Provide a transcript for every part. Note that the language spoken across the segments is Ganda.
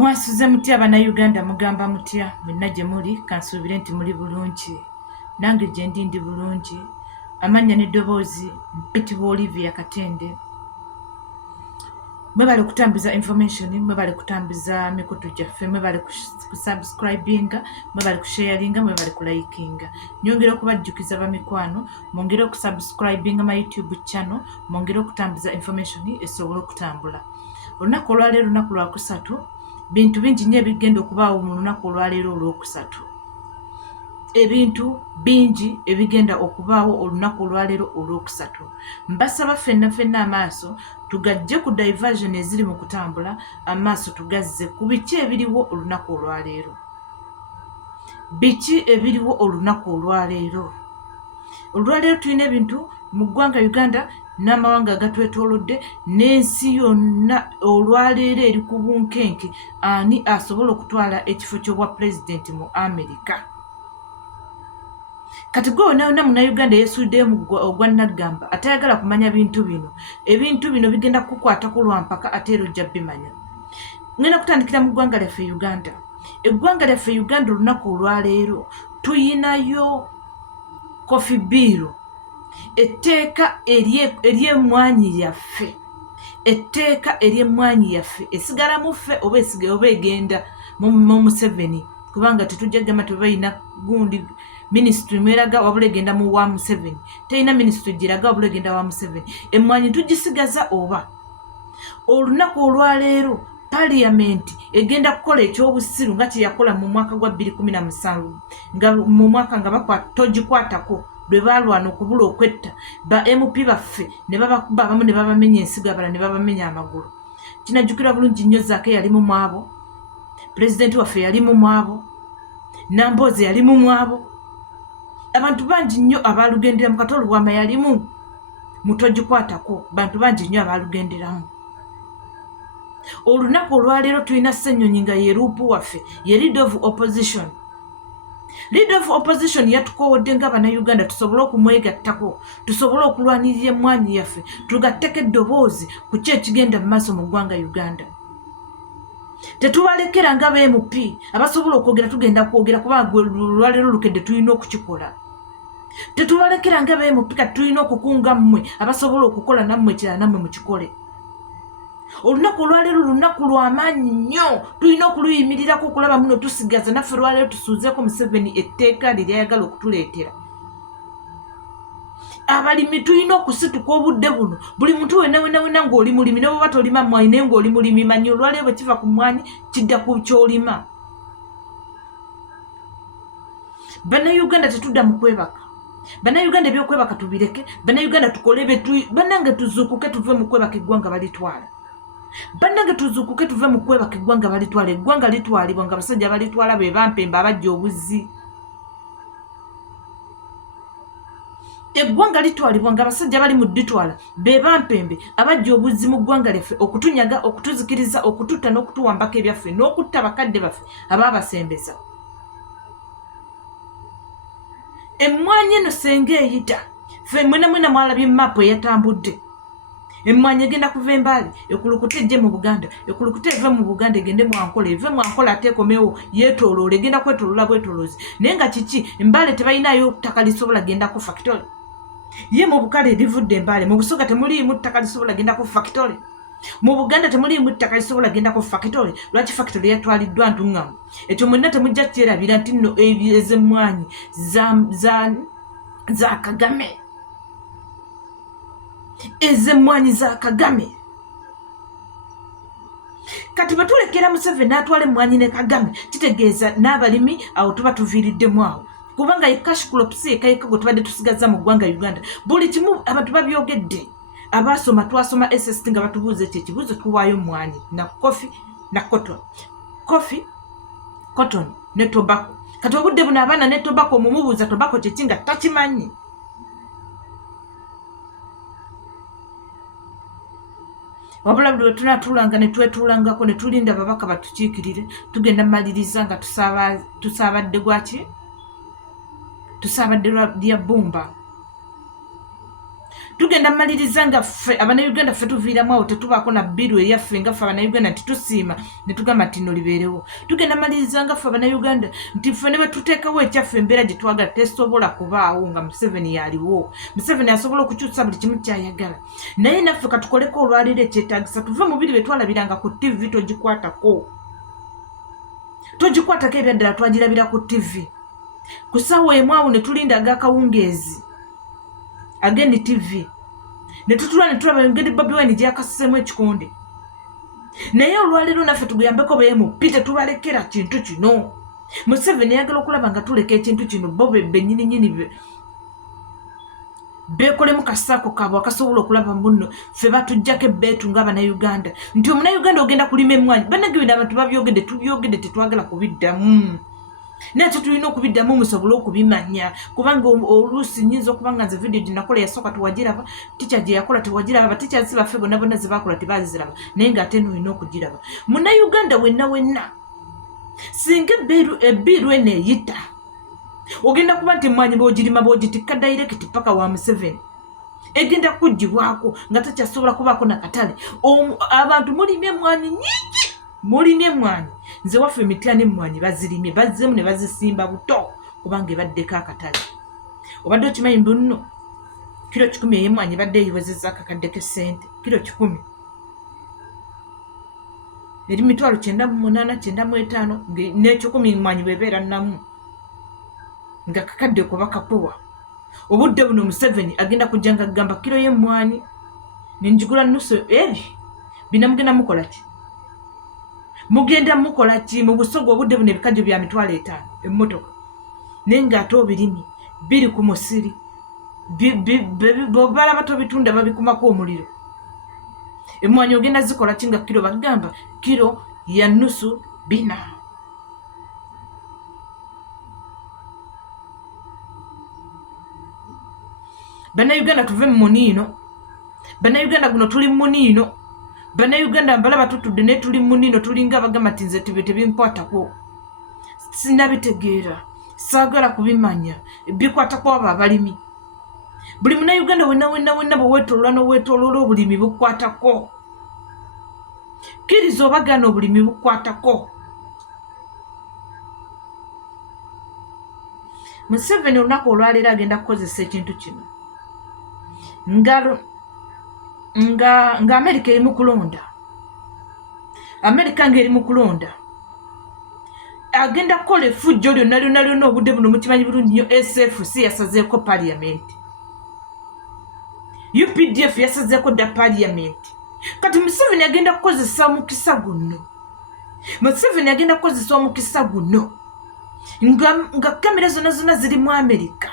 Mwasuze mutya Bannayuganda mugamba mutya mwenna gye muli kansuubire nti muli bulungi nange gye ndi bulungi amannya n'eddoboozi mpitibwa Olivia Katende mwebale kutambuza information mwebale kutambuza mikutu gyaffe mwebale kusubscribinga mwebale kusharinga mwebale kulayikinga nyongera okubajjukiza bamikwano mwongere okusubscribinga ma YouTube channel mwongere okutambuza information esobole okutambula olunaku olwaleero lunaku lwa kusatu bintu bingi nnyo ebigenda okubaawo mu lunaku olwaleero olwokusatu ebintu bingi ebigenda okubaawo olunaku olwaleero olwokusatu mbasaba ffenna amaaso tugajje ku diversion eziri mu kutambula amaaso tugazze ku biki ebiriwo olunaku olwaleero biki ebiriwo olunaku olwaleero tulina ebintu mu ggwanga Uganda n'amawanga agatwetoolodde n'ensi yonna olwaleero eri ku bunkenke ani asobola okutwala ekifo ky'obwa pulezidenti mu Amerika kati gwe wonna Munnayuganda yeesuddeyo ogwa Nagamba atayagala kumanya bintu bino ebintu bino bigenda kukukwatako lwampaka ate era ojja bimanya ngenda kutandikira mu ggwanga lyaffe Uganda eggwanga lyaffe Uganda olunaku olwaleero tuyinayo Coffee Bill etteeka ery'emmwanyi yaffe etteeka ery'emmwanyi yaffe esigala ffe oba egenda mu Museveni kubanga tetujja gamba tebayina gundi ministry mweraga wabula egenda mu wa Museveni teyina ministry giraga wabula egenda wa Museveni emmwanyi tugisigaza oba olunaku olwaleero Parliament egenda kukola ekyobusiru nga kyeyakola mu mwaka gwa 2017 nga mu mwaka nga togikwatako lwe balwana okubula okwetta ba MP baffe ne babakuba abamu ne babamenya ensigo abalala ne babamenya amagulu kinajjukira bulungi nnyo Zaake yali mu mwabo pulezidenti waffe yali mu mwabo Nambooze yali mu mwabo abantu bangi nnyo abalugenderamu Katolo Bwama yalimu mutogikwatako bantu bangi nnyo abalugenderamu olunaku olwaleero tulina Ssenyonyi nga ye luupu waffe ye leader of opposition yatukoowodde nga Bannayuganda tusobole okumwegattako tusobole okulwanirira emmwanyi yaffe tugatteko eddoboozi ku ki ekigenda mu maaso mu ggwanga Uganda tetubalekera nga MP abasobola okwogera tugenda kwogera kubanga olwaleero lukedde tulina okukikola tetubalekera nga MP kati tulina okukunga mmwe abasobola okukola nammwe kirala nammwe mukikole olunaku olwaleero lunaku lw'amaanyi nnyo tulina okuluyimirirako okulaba muno tusigaza naffe olwaleero tusuuzeeko Museveni etteeka lye lyayagala okutuleetera abalimi tulina okusituka obudde buno buli muntu wenna ng'oli mulimi ne bw'oba tolima mmwanyi naye ng'oli mulimi manyi olwaleero bwe kiva ku mmwanyi kidda ku kyolima Bannayuganda tetudda mu kwebaka Bannayuganda ebyokwebaka tubireke Bannayuganda tukole bannange tuzuukuke tuve mu kwebaka eggwanga balitwala bannange tuzuukuke tuve mu kwebaka eggwanga balitwala eggwanga litwalibwa nga basajja balitwala be bampemba abajja obuzzi eggwanga litwalibwa nga basajja bali mu dditwala be bampembe abajja obuzzi mu ggwanga lyaffe okutunyaga okutuzikiriza okututta n'okutuwambako ebyaffe n'okutta bakadde baffe abaabasembeza emmwanyi eno senga eyita ffe mwena mwalabye maapu eyatambudde emmwanyi egenda kuva embaali ekulukute ejje mu Buganda ekulukute eve mu Buganda egende mu Ankola eve mu Ankola ate ekomewo yeetooloola egenda kwetooloola bwetooloozi naye nga kiki embaale tebalinayo ttaka lisobola genda ku factory ye mu Bukale erivudde embaale mu Busoga temuliimu ttaka lisobola genda ku factory mu Buganda temuliimu ttaka lisobola genda ku factory lwaki factory yatwaliddwa ntuŋŋamu ekyo mwenna temujja kyerabira nti nno ez'emmwanyi za Kagame ez'emmwanyi za Kagame kati bwe tulekera Museveni n'atwala emmwanyi ne Kagame kitegeeza n'abalimi awo tuba tuviiriddemu awo kubanga ye cash crops yekka gwe tubadde tusigaza mu ggwanga Uganda buli kimu abantu babyogedde abaasoma twasoma SST nga batubuuza ekyo ekibuuzo tuwaayo mmwanyi na cotton ne tobacco kati obudde buno abaana ne tobacco mumubuuza tobacco kyeki nga takimanyi wabula buli wetunatulanga ne twetuulangako ne tulinda babaka batukiikirire tugenda maliriza nga tusaabadde gwaki tusaabadde lya bbumba tugenda maliriza nga ffe Abannayuganda ffe tuviiramu awo tetubaako na bbiru eyaffe nga ffe Abannayuganda nti tusiima ne tugamba nti nno libeerewo. Tugenda maliriza nga ffe Abannayuganda nti ffe ne bwe tuteekawo ekyaffe embeera gye twagala tesobola kubaawo nga Museveni yaliwo. Museveni asobola okukyusa buli kimu kyayagala. Naye naffe katukoleko olwaleero ekyetaagisa tuve mu biri bye twalabiranga ku TV togikwatako. Togikwatako ebyaddala twagirabira ku TV. Ku ssaawa emu awo ne tulinda ag'akawungeezi ag'eni TV. Ne tutula ne tulaba engeri Bobi Wine gy'akasiseemu ekikonde. Naye olwaleero naffe tuguyambeko beemupi tetubalekera kintu kino. Museveni yagala okulaba nga tuleka ekintu kino bo bennyininyini beekolemu kasaako kaabwe akasobola okulaba muno ffe batuggyako ebbeetu ng'Abannayuganda nti Omunnayuganda ogenda kulima emmwanyi. Bannange bino abantu babyogedde tubyogedde tetwagala kubiddamu. Naye tulina okubiddamu musobole okubimanya kubanga oluusi nnyinza okuba nga nze vidiyo gye nakola yasooka tewagiraba, ticca gye yakola tewagiraba, baticcazi baffe bonna bonna ze baakola tebaaziraba naye ng'ate n'olina okugiraba. Munnayuganda wenna singa ebbiiru eno eyita ogenda kuba nti emmwanyi bw'ogirima bw'ogitikka dayirekiti paka wa Museveni egenda kuggibwako nga takyasobola kubaako nakatale. Abantu mulimye emmwanyi nnyingi, mulimye emmwanyi. Nze waffe emitya n'emmwanyi bazirimye bazzemu ne bazisimba buto kubanga ebaddeko akatale. Obadde okimanyi bunno kilo 10 ey'emmwanyi badde eyiwezezza akakadde k'essente kilo 10 eri 9,895 n'ekikumi emmwanyi bwebeera nnamu nga kakadde kuba kakuwa. Obudde buno Museveni agenda kujja nga gamba kilo y'emmwanyi nenjigula nusu eri binamugenda mukola ki? Mugenda mukola ki? Mu Busoga obudde buno ebikajjo bya 5,000 emmotoka naye ng'ate obirimi biri ku musiri bobala bato bitunda babikumako omuliro. Emmwanyi ogenda zikola ki nga kilo bagamba kilo ya nusu bina. Bannayuganda tuve mu muniino. Bannayuganda guno tuli mu muniino. Bannayuganda mbalaba tutudde ne tuli mu muniino tulinga abagamba nti nze tebinkwatako. Sinabitegeera, saagala kubimanya, bikwatako abo abalimi. Buli Munnayuganda wenna bwe weetooloola n'oweetooloola obulimi bukwatako. Kkiriza obagaana obulimi bukwatako. Museveni olunaku olwaleero agenda kukozesa ekintu kino nga Amerika eri mu kulonda. Amerika ng'eri mu kulonda agenda kukola effujjo lyonna obudde buno mukimanyi bulungi nnyo. SFC yasazeeko paliyamenti, UPDF yasazeeko dda paliyamenti. Kati Museveni agenda kukozesa omukisa guno. Museveni agenda kukozesa omukisa guno nga kamera zonna ziri mu Amerika,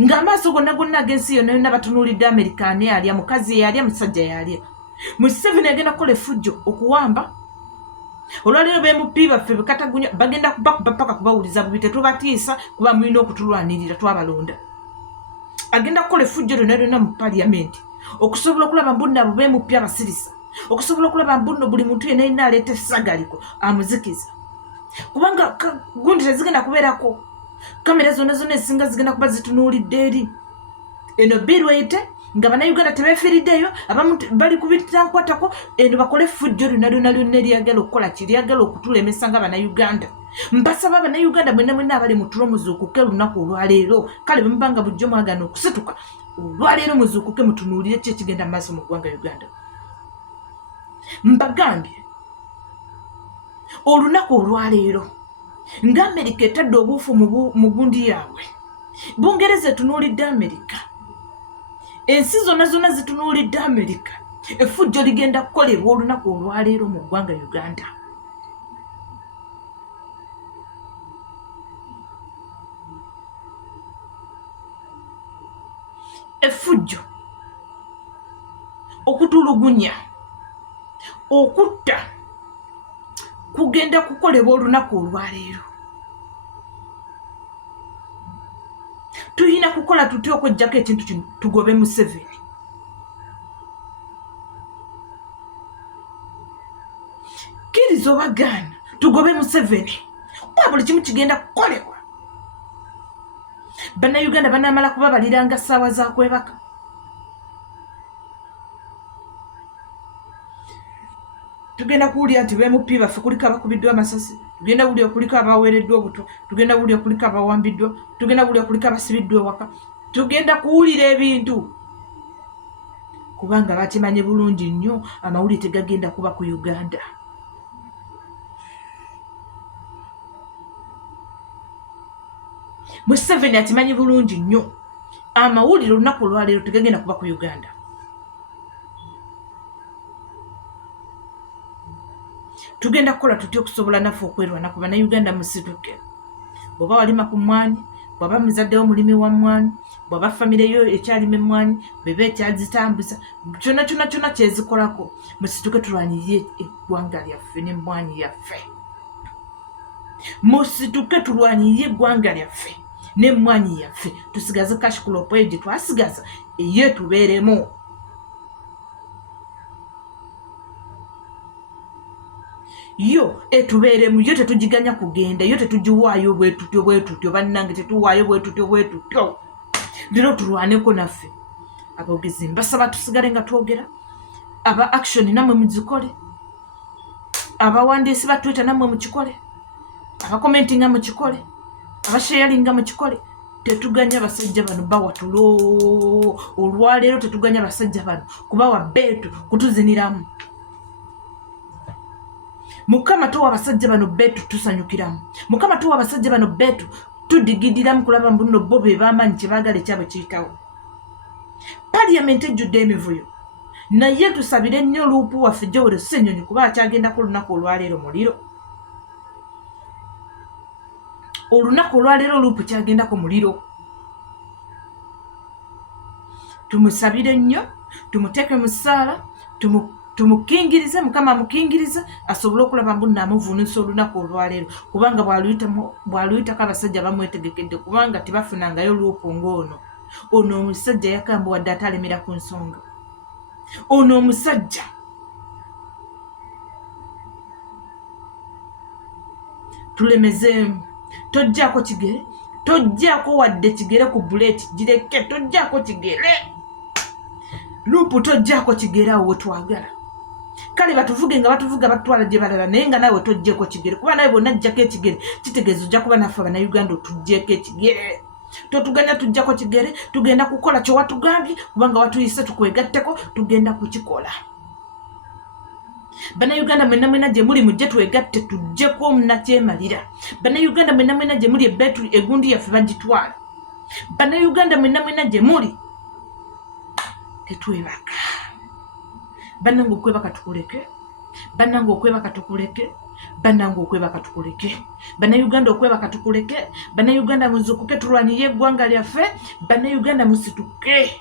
ng'amaaso gonna ag'ensi yonna batunuulidde Amerika ani alya, mukazi yalya, musajja yalya. Museveni agenda kukola effujjo okuwamba. Olwaleero beemupi baffe bekatagunya bagenda kubakuba paka kubawuliza bubi, tetubatiisa kuba mulina okutulwanirira twabalonda. Agenda kukola effujjo lyonna mu paliyamenti okusobola okulaba mbunno abo beemupi abasirisa, okusobola okulaba mbunno buli muntu yenna yenna aleeta essagaliko amuzikiza. Kubanga gundi tezigenda kubeerako kamera zonna ezisinga zigenda kuba zitunuulidde eri. Eno bbiiru eyite nga Bannayuganda tebeefiiriddeyo, abamu bali kubita nkwatako. Eno bakole effujjo lyonna eryagala okukola ki, lyagala okutulemesa nga Bannayuganda. Mbasaba Bannayuganda mwenna abali mu tulo muzuukuke lunaku olwaleero. Kale bwe mubanga bulijjo mwagana okusituka olwaleero muzuukuke mutunuulire ki ekigenda mu maaso mu ggwanga Uganda. Mbagambye olunaku olwaleero nga Amerika etadde obuufu mu gundi yaabwe, Bungereza etunuulidde Amerika, ensi zonna zitunuulidde Amerika. Effujjo ligenda kukolebwa olunaku olwaleero mu ggwanga Uganda. Effujjo, okutulugunya, okutta kugenda kukolebwa olunaku olwaleero. Tulina kukola tutya okuggyako ekintu kino tugobe Museveni. Kkiriza obagaana tugobe Museveni kuba buli kimu kigenda kukolebwa. Bannayuganda banaamala kubabaliranga ssaawa za kwebaka. tugenda kuwulira nti bemupi baffe kuliko abakubiddwa amasasi, tugenda kuwulira kuliko abaweereddwa obutwa, tugenda kuwulira kuliko abawambiddwa, tugenda kuwulira kuliko abasibiddwa ewaka, tugenda kuwulira ebintu kubanga bakimanye bulungi nnyo amawulire tegagenda kuba ku Uganda. Museveni atimanyi bulungi nnyo amawulire olunaku olwaleero tegagenda kuba ku Uganda. Tugenda kukola tutya okusobola naffe okwerwana ku bannayuganda musituke. Bw'oba walima ku mmwanyi, bw'aba muzaddewo mulimi wa mmwanyi, bw'aba famire yo ekyalima emmwanyi, bw'eba ekyazitambuza, kyonna kyezikolako, musituke tulwanirire eggwanga lyaffe n'emmwanyi yaffe. Musituke tulwanirire eggwanga lyaffe n'emmwanyi yaffe, tusigaze kashikulopo gye twasigaza ye tubeeremu. Yo etubeeremu, yo tetugiganya kugenda, yo tetugiwaayo bwetutyo bannange, tetuwaayo bwetutyo. Leero tulwaneko naffe. Aboogezi mbasaba tusigale nga twogera, aba action namwe muzikole, abawandiisi ba Twitter namwe mukikole, abakomentinga mukikole, abasharinga mukikole. Tetuganya basajja bano bawatulo. Olwaleero tetuganya basajja bano kubawa beetu kutuziniramu. Mukama tuwa abasajja bano beetu tusanyukiramu. Mukama tuwa abasajja bano beetu tudigidiramu kulaba mbuno bo be bamanyi kye baagala ekyabwe kiyitawo. Parliament ejjudde emivuyo. Naye tusabire nnyo luupu waffe Joel Ssenyonyi kuba akyagendako olunaku olwaleero muliro. Olunaku olwaleero luupu kyagendako muliro. Tumusabire nnyo, tumuteeke mu ssaala, tumukingirize, Mukama amukingirize asobole okulaba mbu naamuvuunusa olunaku olwaleero kubanga bw'aluyitako abasajja bamwetegekedde kubanga tebafunangayo luupu ng'ono. Ono omusajja yakamba wadde atalemera ku nsonga. Ono omusajja tulemezeemu. Tojjaako kigere, tojjaako wadde kigere ku buleeti gireke, tojjaako kigere. Luupu tojjaako kigere awo wetwagala. Kale batuvuge nga batuvuga batwala gye balala naye nga naawe tojjeeko kigere kuba nawe bonna ajjako ekigere kitegeeza ojja kuba naffe Abannayuganda otugjeeko ekigere. Totuganya tujjako kigere, tugenda kukola kye watugambye kubanga watuyise tukwegatteko, tugenda kukikola. Bannayuganda mwenna gye muli mujje twegatte tujjeko omunakyemalira. Bannayuganda mwenna gye muli ebbeetu egundi yaffe bagitwala. Bannayuganda mwenna gye muli tetwebaka. Bannange okwebaka tukuleke, bannange okwebaka tukuleke, bannange okwebaka tukuleke, Bannayuganda okwebaka tukuleke, Bannayuganda muzukuke tulwanire eggwanga lyaffe, Bannayuganda musituke.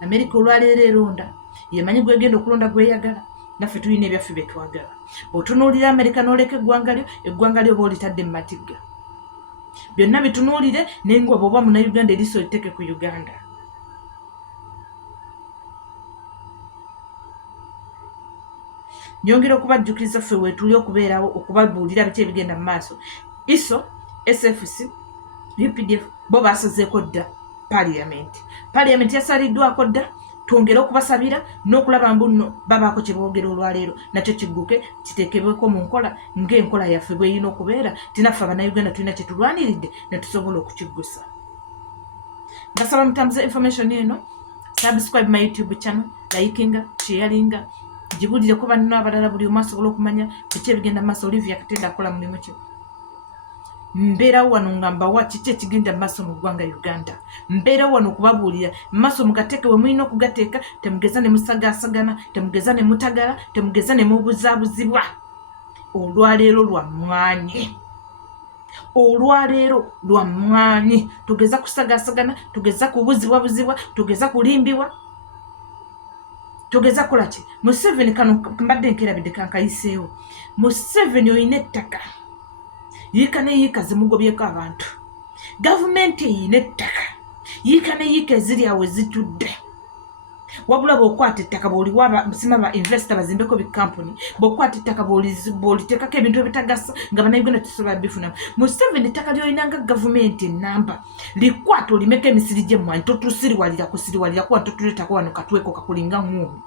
Amerika olwaleero eronda yemanyi gwegenda okulonda gweyagala, naffe tulina ebyaffe bye twagala. Bw'otunuulira Amerika n'oleka eggwanga lyo oba olitadde mu matigga. Byonna bitunuulire naye nga bw'oba Munnayuganda eriiso oliteeke ku Uganda. Nyongera okubajjukiriza ffe weetuli okubeerawo okubabuulira biki ebigenda mu maaso. ISO, SFC, UPDF bo baasazeeko dda Parliament yasaliddwako dda. Twongere okubasabira n'okulaba mbu nno babaako kye boogera olwaleero nakyo kigguke kiteekebweko mu nkola ng'enkola yaffe bw'erina okubeera tinaffe Abannayuganda tulina kye tulwaniridde ne tusobola okukiggusa. Ndasaba mutambuze information eno, subscribe my YouTube channel, likinga, sharinga, gibulireko banno abalala buli omu asobola okumanya biki ebigenda mu maaso. Olivia Katenda akola mulimu ki. Mbeerawo wano nga mbawa kiki ekigenda mu maaso mu ggwanga Uganda. Mbeerawo wano okubabuulira mu maaso mugateeke we mulina okugateeka, temugeza ne musagaasagana, temugeza ne mutagala, temugeza ne mubuzaabuzibwa. Olwaleero lwa mmwanyi. Olwaleero lwa mmwanyi. Tugeza kusagaasagana, tugeza kubuzibwabuzibwa, tugeza kulimbibwa. Tugeza kola ki? Museveni kano mbadde nkerabidde kankayiseewo. Museveni oyina ettaka. Yiika ne yiika zimugobyeko abantu. Gavumenti eyina ettaka. Yiika ne yiika eziri awo ezitudde. Wabula bw'okwata ettaka bw'oliwa sima ba investor bazimbeko bikampuni, bw'okwata ettaka bw'oliteekako ebintu ebitagasa nga Bannayuganda tusobola bifunamu. Museveni ettaka ly'olina nga gavumenti ennamba likwata olimeko emisiri gy'emmwanyi, totusiriwalira kusiriwalira kuba totuleetako wano katweko kakulinga ng'omu.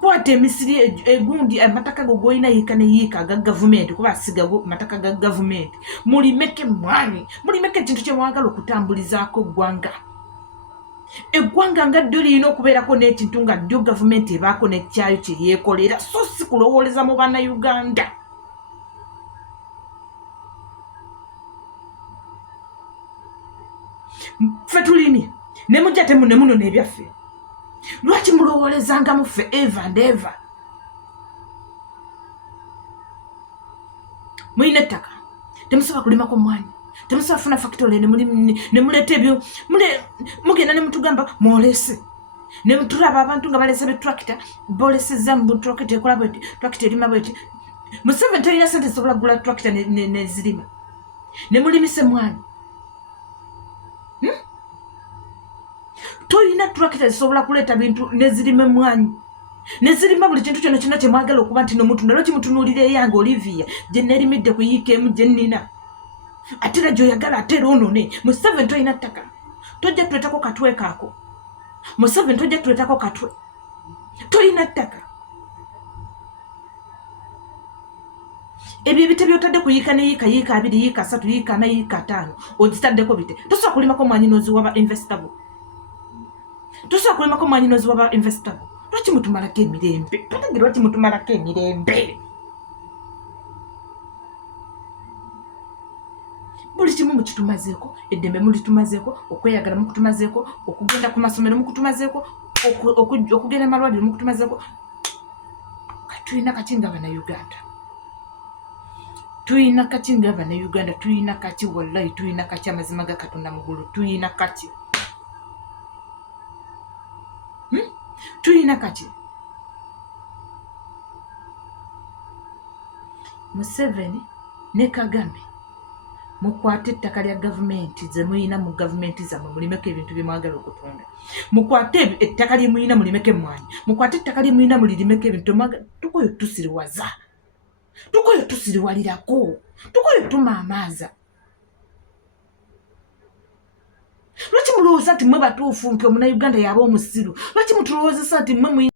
kwata emisiri egundi amataka go goyina yika ne yika ga government kuba asiga mataka ga government mulimeke mwani mulimeke kintu kye mwagala okutambulizaako gwanga eggwanga nga ddyo lirina okubeerako n'ekintu nga ddyo gavumenti ebaako n'ekyayo kye yeekolera so si kulowooleza mu bannayuganda. Ffe tulimi ne mujja ne munona ebyaffe. Lwaki mulowoolezangamu ffe eva and eva? Muyina ettaka temusobola kulimako mwanyi, temusobola funa factory ne muleeta ebyo mugenda ne mutugamba mwolese ne mutulaba abantu nga balese betrakita boolesezza mu trakita ekola bweti trakita erima bweti. Museveni talina sente zisobola kugula trakita nezirima ne mulimise mwanyi. Toyina trakita zisobola kuleeta bintu nezirime mwanyi nezirima buli kintu kyonna kyonna kye mwagala okuba nti nomuntu nalwo kimutunuulira eyange Olivia gye neerimidde ku yiika emu gye nnina ate era gy'oyagala ate era onone. Museveni toyina ttaka tojja tuleetako katwe kaako. Museveni tojja tuleetako katwe toyina ttaka. Ebyo ebite by'otadde ku yiika ne yiika yiika 2 yiika 3 yiika 4 yiika 5 ogitaddeko bite tosobola kulimako mwanyi n'oziwa ba investable. Tosobola kulimako mwanyi n'oziwa ba investable. Lwaki mutumalako emirembe? Totegera lwaki mutumalako emirembe? Buli kimu mukitumazeeko, eddembe mulitumazeeko, okweyagala mukutumazeeko, okugenda ku masomero mukutumazeeko, okugenda amalwaliro mukutumazeeko. Tulina kaki nga Bannayuganda? Tulina kaki nga Bannayuganda? Tulina kaki wallahi? Tulina kaki amazima ga Katonda mugulu? Tulina kaki? Tulina kaki? Museveni ne Kagame mukwate ettaka lya gavumenti ze muyina mu gavumenti zammwe mulimeko ebintu bye mwagala okutunda. Mukwate ettaka lye muyina mulimeko emmwanyi. Mukwate ettaka lye muyina mulirimeko ebintu mwagala. Tukoyo tusiriwaza, tukoyo tusiriwalirako, tukoyo tumaamaaza. Lwaki mulowooza nti mmwe batuufu nti Omunnayuganda yaba omusiru? Lwaki mutulowoozesa nti mmwe